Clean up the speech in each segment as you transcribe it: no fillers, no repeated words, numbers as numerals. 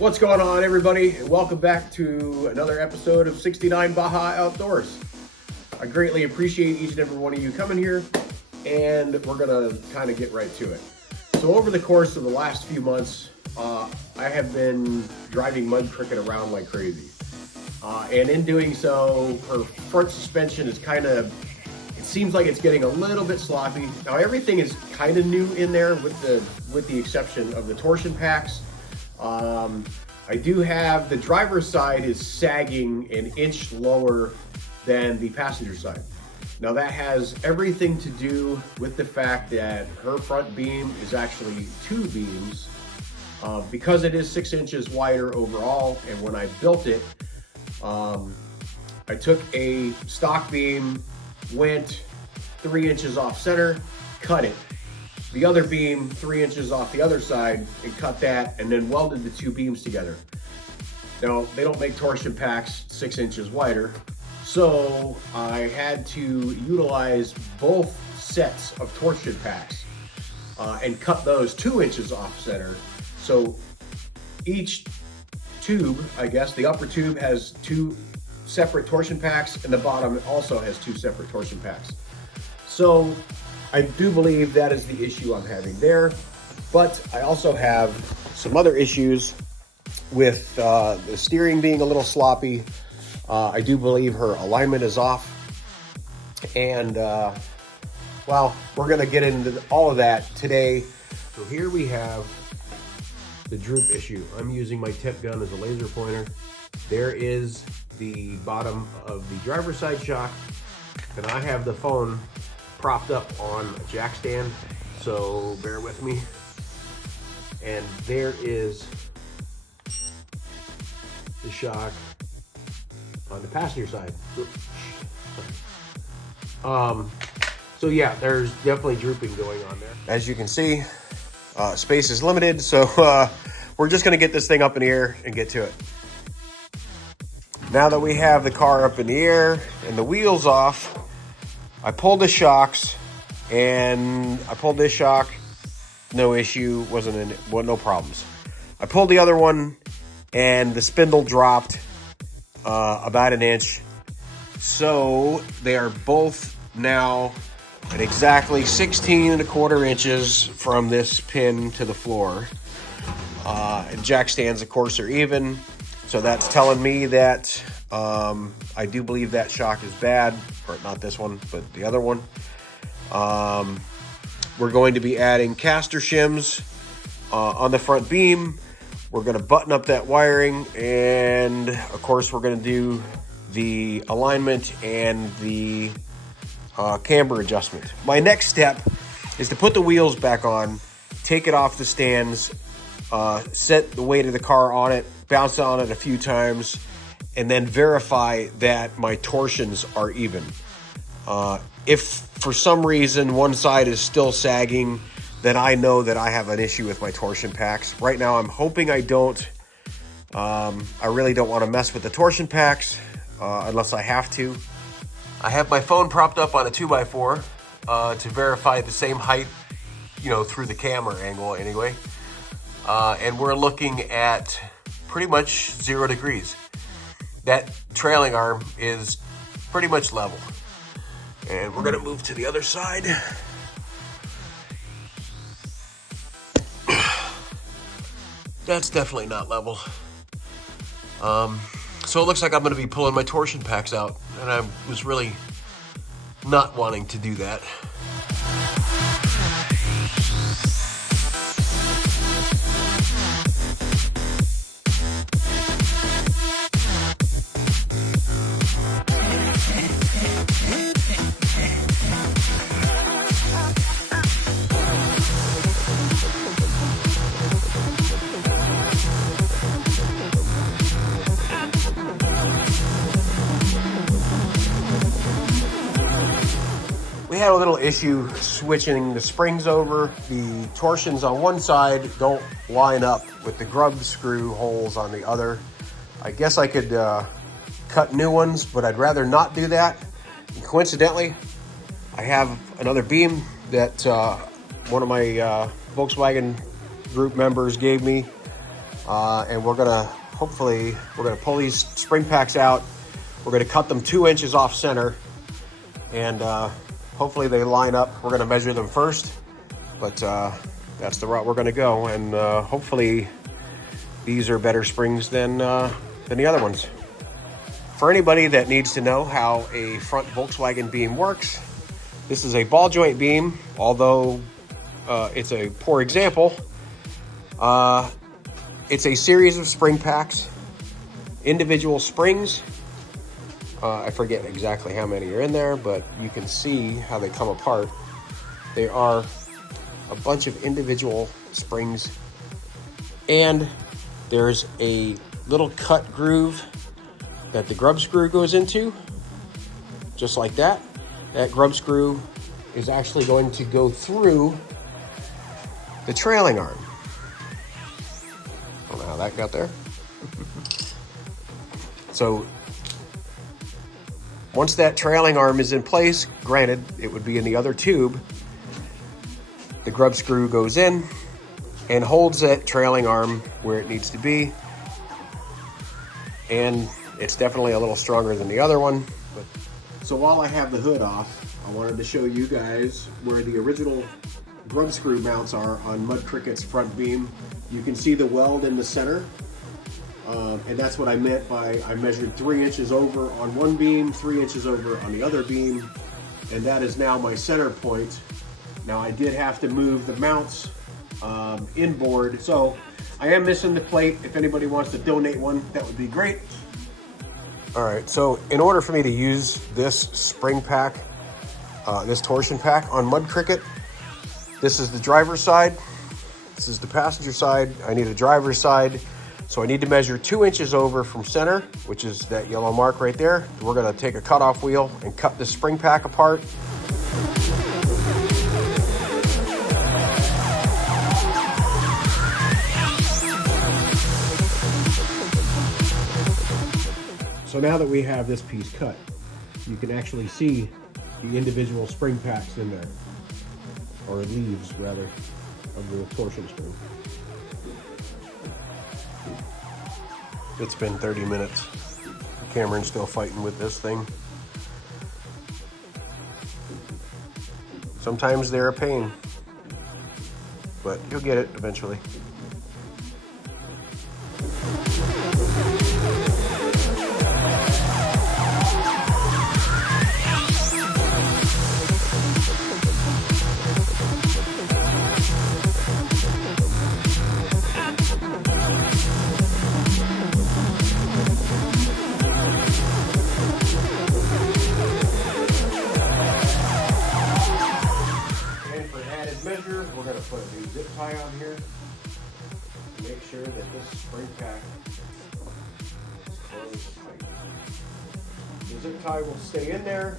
What's going on, everybody? And welcome back to another episode of 69 Baja Outdoors. I greatly appreciate each and every one of you coming here, and we're gonna kind of get right to it. So over the course of the last few months, I have been driving Mud Cricket around like crazy. And in doing so, her front suspension is it seems like it's getting a little bit sloppy. Now everything is kind of new in there with the exception of the torsion packs. I do have the driver's side is sagging an inch lower than the passenger side. Now that has everything to do with the fact that her front beam is actually two beams because it is 6 inches wider overall. And when I built it, I took a stock beam, went 3 inches off center, cut it. The other beam 3 inches off the other side and cut that, and then welded the two beams together. Now, they don't make torsion packs 6 inches wider, so I had to utilize both sets of torsion packs and cut those 2 inches off center. So each tube, I guess, the upper tube has two separate torsion packs, and the bottom also has two separate torsion packs. So I do believe that is the issue I'm having there, but I also have some other issues with the steering being a little sloppy. I do believe her alignment is off, and well, we're gonna get into all of that today. So here we have the droop issue. I'm using my tip gun as a laser pointer. There is the bottom of the driver's side shock, and I have the phone propped up on a jack stand, so bear with me. And there is the shock on the passenger side. So yeah, there's definitely drooping going on there. As you can see, space is limited, so we're just gonna get this thing up in the air and get to it. Now that we have the car up in the air and the wheels off, I pulled the shocks, and I pulled this shock, no issue, no problems. I pulled the other one, and the spindle dropped about an inch. So they are both now at exactly 16¼ inches from this pin to the floor. And jack stands, of course, are even. So that's telling me that I do believe that shock is bad, or not this one, but the other one. We're going to be adding caster shims on the front beam. We're going to button up that wiring, and of course we're going to do the alignment and the camber adjustment. My next step is to put the wheels back on, take it off the stands, set the weight of the car on it, bounce on it a few times, and then verify that my torsions are even. If for some reason one side is still sagging, then I know that I have an issue with my torsion packs. Right now I'm hoping I don't. I really don't want to mess with the torsion packs unless I have to. I have my phone propped up on a 2x4 to verify the same height, through the camera angle anyway. And we're looking at pretty much 0 degrees. That trailing arm is pretty much level. And we're gonna move to the other side. That's definitely not level. So it looks like I'm gonna be pulling my torsion packs out, and I was really not wanting to do that. We had a little issue switching the springs over. The torsions on one side don't line up with the grub screw holes on the other. I guess I could cut new ones, but I'd rather not do that. And coincidentally, I have another beam that one of my Volkswagen group members gave me. And we're gonna, hopefully, we're gonna pull these spring packs out. We're gonna cut them 2 inches off center, and hopefully they line up. We're gonna measure them first, but that's the route we're gonna go. And hopefully these are better springs than the other ones. For anybody that needs to know how a front Volkswagen beam works, this is a ball joint beam, although it's a poor example. It's a series of spring packs, individual springs. I forget exactly how many are in there, but you can see how they come apart. They are a bunch of individual springs, and there's a little cut groove that the grub screw goes into, just like that. That grub screw is actually going to go through the trailing arm. I don't know how that got there. So once that trailing arm is in place, granted, it would be in the other tube, the grub screw goes in and holds that trailing arm where it needs to be. And it's definitely a little stronger than the other one. So while I have the hood off, I wanted to show you guys where the original grub screw mounts are on Mud Cricket's front beam. You can see the weld in the center. And that's what I meant by I measured 3 inches over on one beam, 3 inches over on the other beam. And that is now my center point. Now I did have to move the mounts inboard. So I am missing the plate. If anybody wants to donate one, that would be great. All right, so in order for me to use this spring pack, this torsion pack on Mud Cricket, this is the driver's side, this is the passenger side. I need a driver's side, so I need to measure 2 inches over from center, which is that yellow mark right there. We're gonna take a cutoff wheel and cut this spring pack apart. So now that we have this piece cut, you can actually see the individual spring packs in there, or leaves rather, of the torsion spring. It's been 30 minutes. Cameron's still fighting with this thing. Sometimes they're a pain, but you'll get it eventually. We're going to put a new zip tie on here to make sure that this spring pack is closed tight. The zip tie will stay in there,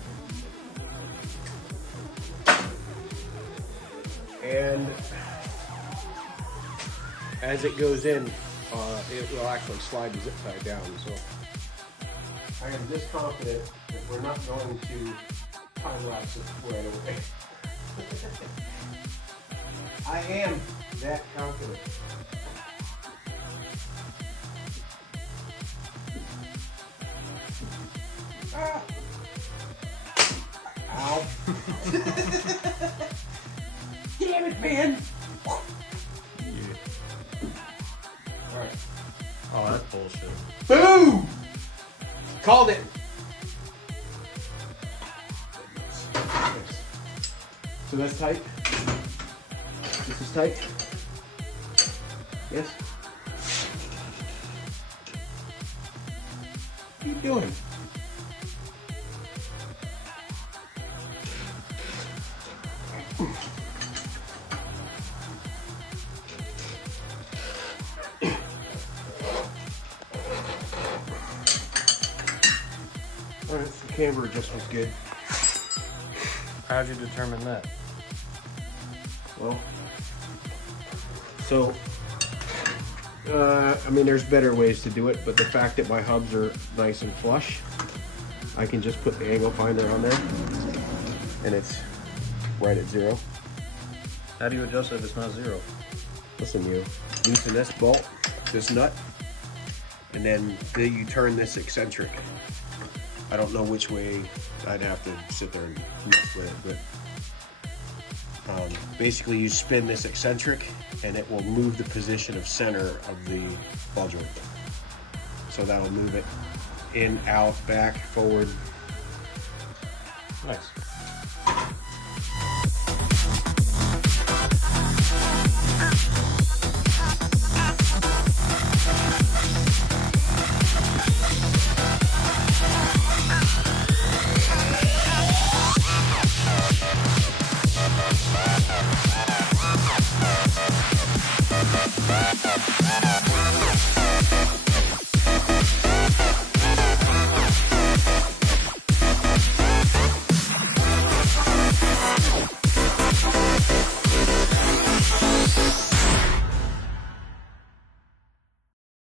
and as it goes in, it will actually slide the zip tie down. So I am this confident that we're not going to time lapse it right away. I am that confident. Ah. Ow. Damn it, man. Yeah. All right. Oh, that's bullshit. Boom! Called it. So that's tight. This is tight. Yes. What are you doing? All right, so the camber adjustment's good. How'd you determine that? Well, so, I mean, there's better ways to do it, but the fact that my hubs are nice and flush, I can just put the angle finder on there, and it's right at 0. How do you adjust it if it's not 0? Listen, you loosen this bolt, this nut, and then you turn this eccentric. I don't know which way. I'd have to sit there and mess with it, but basically you spin this eccentric and it will move the position of center of the ball joint. So that'll move it in, out, back, forward. Nice.